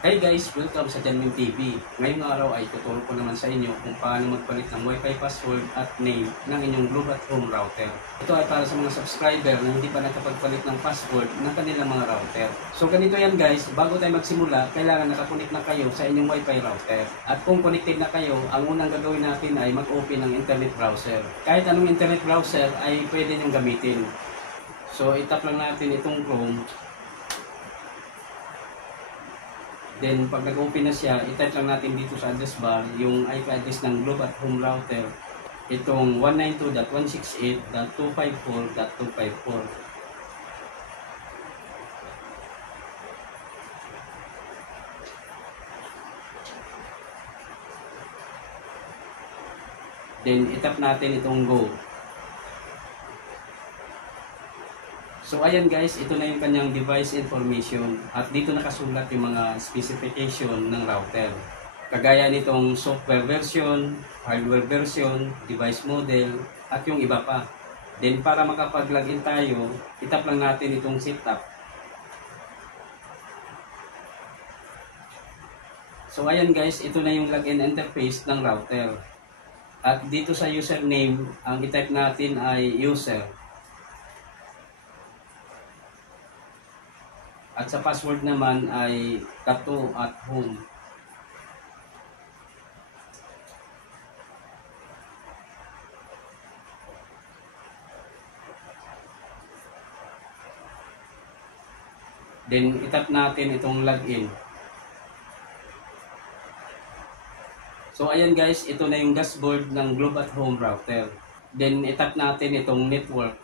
Hey guys, welcome sa Janmin TV. Ngayong araw ay tuturo ko naman sa inyo kung paano magpalit ng Wi-Fi password at name ng inyong Globe at Home router. Ito ay para sa mga subscriber na hindi pa nakapagpalit ng password ng kanilang mga router. So ganito yan guys, bago tayo magsimula, kailangan nakakunik na kayo sa inyong Wi-Fi router. At kung connected na kayo, ang unang gagawin natin ay mag-open ng internet browser. Kahit anong internet browser ay pwede nyong gamitin. So itap lang natin itong Chrome. Then, pag nag-open na siya, i-type lang natin dito sa address bar yung IP address ng Globe at Home router. Itong 192.168.254.254. Then, i-tap natin itong Go. So ayan guys, ito na yung kanyang device information at dito nakasulat yung mga specification ng router. Kagaya nitong software version, hardware version, device model, at yung iba pa. Then para makapag-login tayo, itap lang natin itong setup. So ayan guys, ito na yung login interface ng router. At dito sa username, ang i-type natin ay user. At sa password naman ay kato@home. Then itap natin itong login. So ayan guys, ito na yung dashboard ng Globe at Home router. Then itap natin itong network.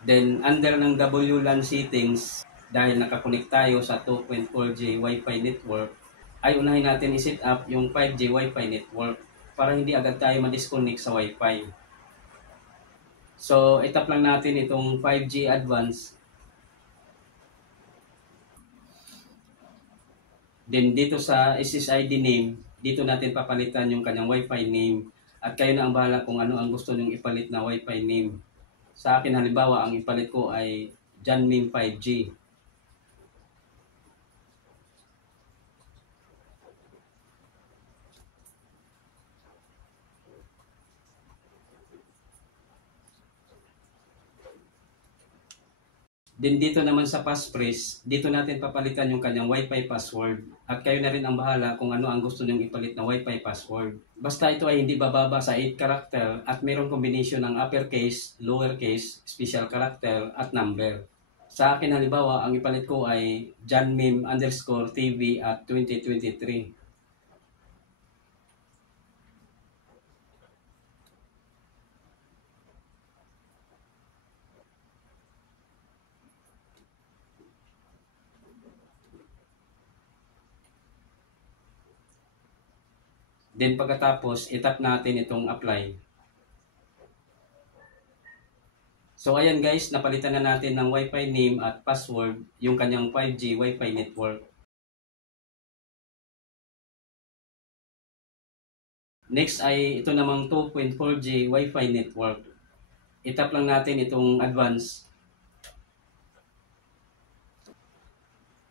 Then under ng WLAN settings, dahil nakakonect tayo sa 2.4G Wi-Fi network, ay unahin natin i-set up yung 5G Wi-Fi network para hindi agad tayo ma-disconnect sa Wi-Fi. So itap lang natin itong 5G Advanced. Then dito sa SSID name, dito natin papalitan yung kanyang Wi-Fi name at kayo na ang bahala kung ano ang gusto nyong ipalit na Wi-Fi name. Sa akin halimbawa, ang ipalit ko ay Janmin 5G. Then dito naman sa passphrase, dito natin papalitan yung kanyang Wi-Fi password. At kayo na rin ang bahala kung ano ang gusto nyong ipalit na Wi-Fi password. Basta ito ay hindi bababa sa 8 character at mayroong kombinasyon ng uppercase, lowercase, special character at number. Sa akin halimbawa, ang ipalit ko ay janmim_tv at 2023. Then pagkatapos, itap natin itong apply. So ayan guys, napalitan na natin ng Wi-Fi name at password yung kanyang 5G Wi-Fi network. Next ay ito namang 2.4G Wi-Fi network. Itap lang natin itong advance.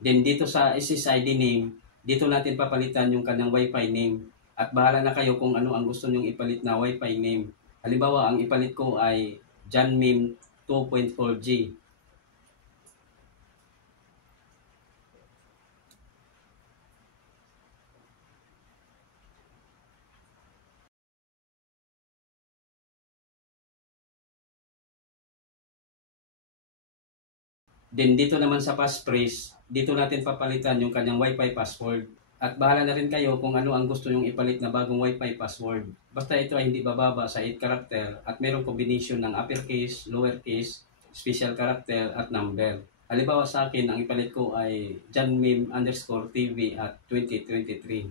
Then dito sa SSID name, dito natin papalitan yung kanyang Wi-Fi name. At bahala na kayo kung ano ang gusto nyong ipalit na Wi-Fi name. Halimbawa, ang ipalit ko ay Janmim 2.4G. Then dito naman sa passphrase, dito natin papalitan yung kanyang Wi-Fi password. At bahala na rin kayo kung ano ang gusto nyong ipalit na bagong Wi-Fi password. Basta ito ay hindi bababa sa 8 character at mayroong kombinasyon ng uppercase, lowercase, special character at number. Halimbawa sa akin, ang ipalit ko ay janmim_tv at 2023.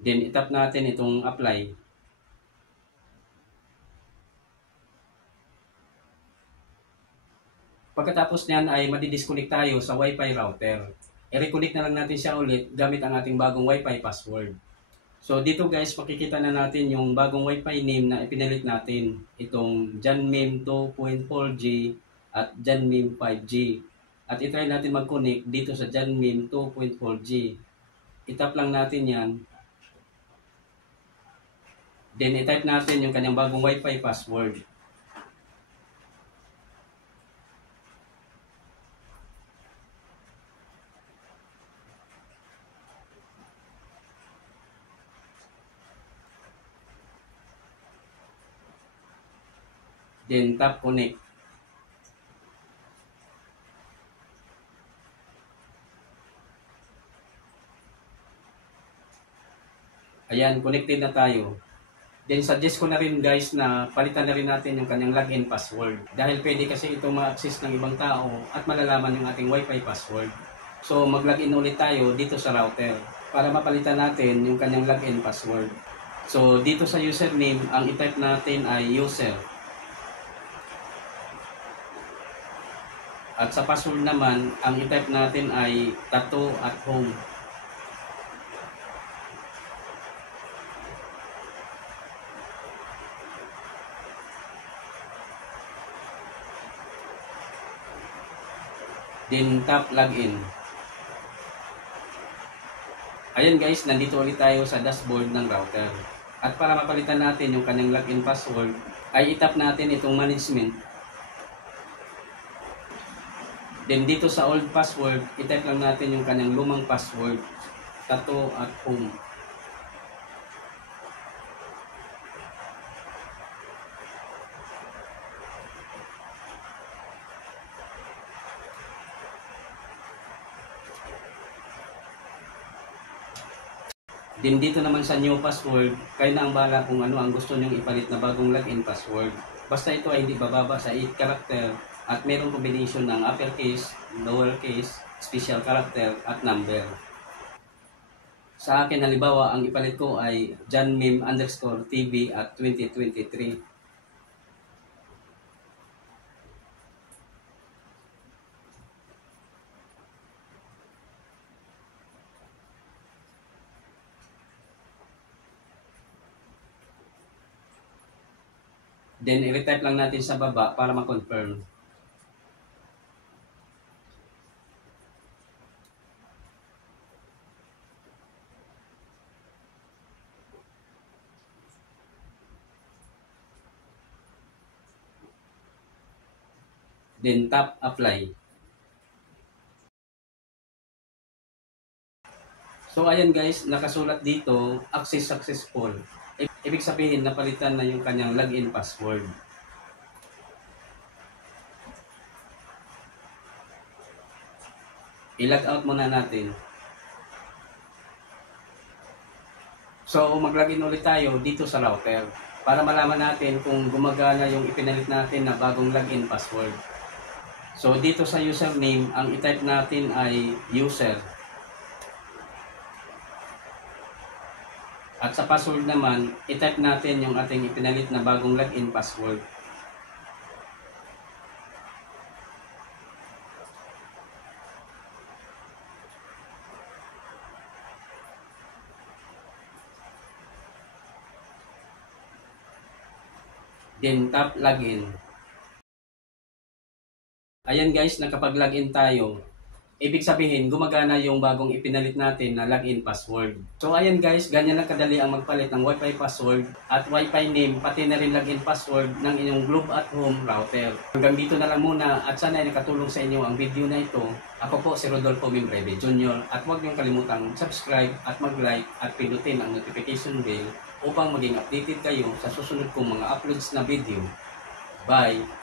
Then itap natin itong apply. pagkatapos niyan ay madi-disconnect tayo sa Wi-Fi router. I-reconnect na lang natin siya ulit gamit ang ating bagong Wi-Fi password. So dito guys, makikita na natin yung bagong Wi-Fi name na ipinalit natin. Itong Janmem 2.4G at Janmem 5G. At itry natin mag-connect dito sa Janmem 2.4G. I-tap lang natin yan. Then i-type natin yung kanyang bagong Wi-Fi password. Then tap connect. Ayan, connected na tayo. Then suggest ko na rin guys na palitan na rin natin yung kanyang login password. Dahil pwede kasi ito ma-access ng ibang tao at malalaman yung ating Wi-Fi password. So mag-login ulit tayo dito sa router para mapalitan natin yung kanyang login password. So dito sa username, ang i-type natin ay user. At sa password naman, ang i-type natin ay tattoo at home. Then tap login. Ayan guys, nandito ulit tayo sa dashboard ng router. At para mapalitan natin yung kanyang login password, ay itap natin itong management. Then dito sa old password, itype lang natin yung kanyang lumang password, tattoo at home. Then dito naman sa new password, kayo na ang bahala kung ano ang gusto nyong ipalit na bagong login password. Basta ito ay hindi bababa sa 8 character at mayroong combination ng uppercase, lowercase, special character at number. Sa akin halimbawa, ang ipalit ko ay janmem_tv at 2023. Then, i-retype lang natin sa baba para ma-confirm. Then, tap apply. So, ayan guys, nakasulat dito, access successful. Ibig sabihin, napalitan na yung kanyang login password. I-log out muna natin. So, mag-login ulit tayo dito sa router para malaman natin kung gumagana yung ipinalit natin na bagong login password. So, dito sa username, ang i-type natin ay user. At sa password naman, i-type natin yung ating ipinalit na bagong login password. Then tap login. Ayan guys, nakapag-login tayo. Ibig sabihin, gumagana yung bagong ipinalit natin na login password. So ayan guys, ganyan lang kadali ang magpalit ng Wi-Fi password at Wi-Fi name, pati na rin login password ng inyong Globe at Home router. Hanggang dito na lang muna at sana ay nakatulong sa inyo ang video na ito. Ako po si Rodolfo Mimbreve Jr. at huwag niyong kalimutang subscribe at mag-like at pindutin ang notification bell upang maging updated kayo sa susunod kong mga uploads na video. Bye!